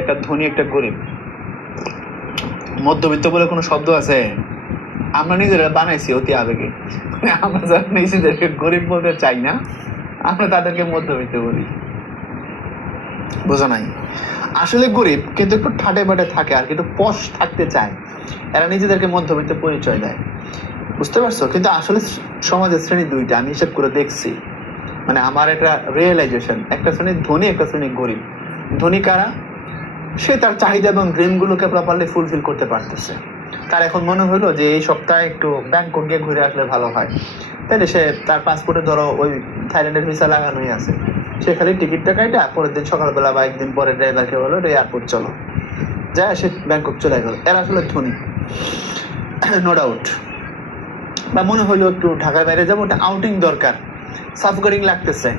একটা ধনী একটা গরিব, মধ্যবিত্ত বলে কোনো শব্দ আছে? আমরা নিজেরা বানাইছি অতি আবেগে। আমরা যারা নিজেদেরকে গরিব বলতে চাই না, আমরা তাদেরকে মধ্যবিত্ত বলি। বোঝা নাই? আসলে গরিব কিন্তু একটু ঠাটে বাটে থাকে আর কি, একটু পশ থাকতে চায়, এরা নিজেদেরকে মধ্যবিত্ত পরিচয় দেয়। বুঝতে পারছো? কিন্তু আসলে সমাজের শ্রেণী দুইটা, আমি হিসেব করে দেখছি। মানে আমার একটা রিয়েলাইজেশন, একটা শ্রেণী ধনী, একটা শ্রেণী গরিব। ধনী কারা? সে তার চাহিদা এবং ড্রিমগুলোকে প্রপারলি ফুলফিল করতে পারতেছে। তার এখন মনে হলো যে এই সপ্তাহে একটু ব্যাংকক গিয়ে ঘুরে আসলে ভালো হয়, তাইলে সে তার পাসপোর্টে ধরো ওই থাইল্যান্ডের ভিসা লাগানোই আছে, সে খালি টিকিটটা কাইটা পরের দিন সকালবেলা বা একদিন পরে ড্রাইভারকে বলো এয়ারপোর্ট চলো, যায় সে ব্যাংকক চলে গেল। এরা আসলে ধনী, নো ডাউট। বা মনে হলো একটু ঢাকার বাইরে যাবো, ওটা আউটিং দরকার, সাফগারিং লাগতেছে,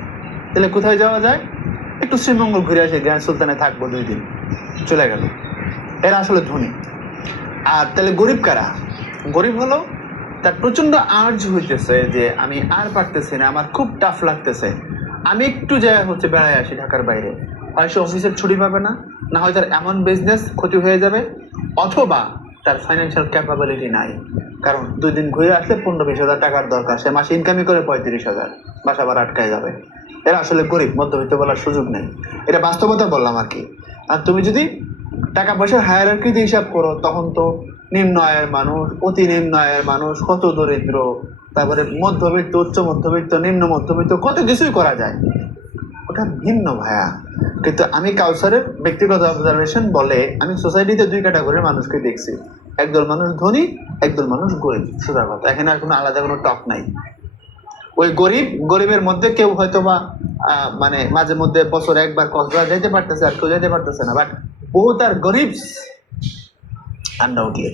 তাহলে কোথায় যাওয়া যায়? একটু শ্রীমঙ্গল ঘুরে আসে, গ্র্যান্ড সুলতানে থাকবো 2 দিন, চলে গেল। এরা আসলে ধনী। আর তাহলে গরিব কারা? গরিব হলো তার প্রচন্ড আর্জ হইতেছে যে আমি আর পারতেছি না, আমার খুব টাফ লাগতেছে, আমি একটু জায়গা হচ্ছে বেড়ায় আসি ঢাকার বাইরে। হয় সে অফিসের ছুটি পাবে না, না হয় তার এমন বিজনেস ক্ষতি হয়ে যাবে, অথবা তার ফাইন্যান্সিয়াল ক্যাপাবিলিটি নাই। কারণ 2 দিন ঘুরে আসলে 15-20 হাজার টাকার দরকার, সে মাসে ইনকামই করে 35,000, বাসা ভাড়া আটকায় যাবে। এরা আসলে গরিব, মধ্যবিত্ত বলার সুযোগ নেই। এটা বাস্তবতা বললাম আর কি। আর তুমি যদি টাকা পয়সার হায়ারার্কিতে হিসাব করো, তখন তো নিম্ন আয়ের মানুষ, অতি নিম্ন আয়ের মানুষ, কত দরিদ্র, তারপরে মধ্যবিত্ত, উচ্চ মধ্যবিত্ত, নিম্ন মধ্যবিত্ত, কত কিছুই করা যায়। ওটা ভিন্ন ভাইয়া। কিন্তু আমি কাউসারের ব্যক্তিগত অবজারভেশন বলে আমি সোসাইটিতে 2 ক্যাটাগরির মানুষকে দেখছি। একদল মানুষ ধনী, একদল মানুষ গরিব, সোজা কথা। এখানে আর কোনো আলাদা কোনো টক নাই। ওই গরিবের মধ্যে কেউ হয়তো বা মানে মাঝে মধ্যে বছরে একবার কক্সবাজার যেতে পারতেছে, আর কেউ যেতে পারতেছে না, বাট বহুত আর গরিব আনডাউটলি।